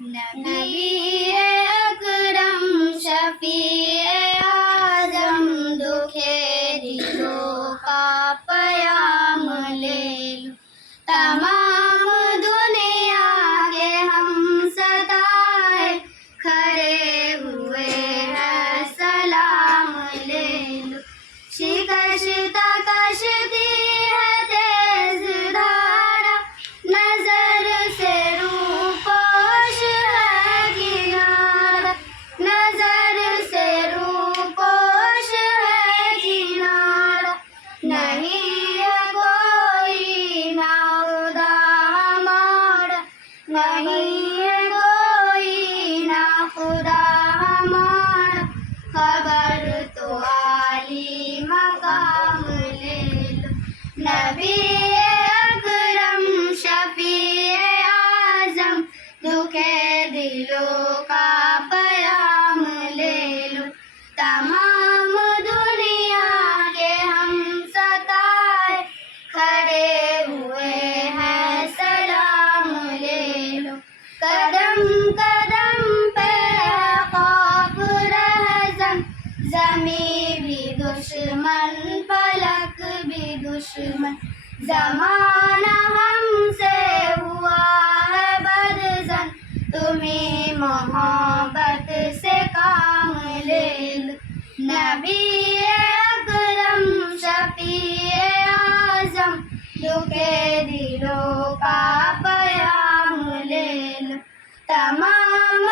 نبی اکرم شفیع اعظم دکھے دلوں کا پیام لے لو، تمام دنیا کے ہم ستائے کھڑے ہوئے ہیں سلام لے لو، شکستہ کشتی ہے تیز دھارا، نظر سے روپوش ہے کنارہ، نظر سے روپوش ہے کنارہ، نہیں ہے کوئی نہ خدا ہمارا، نہیں ہے کوئی نہ خدا ہمارا، خبر تو عالی مقام لے لو، نبی اکرم شفیع اعظم دکھے دلوں کا پیام لے لو، تمام دنیا کے ہم ستائے کھڑے ہوئے ہیں سلام لے لو، قدم قدم پہ ہے خوف رہزن، زمیں بھی دشمن فلک بھی دشمن، زمانہ ہم سے ہوا ہے بدظن، تمہیں محبت سے کام لے لو، نبی اکرم شفیع اعظم دکھے دلوں کا پیام لے لو، تمام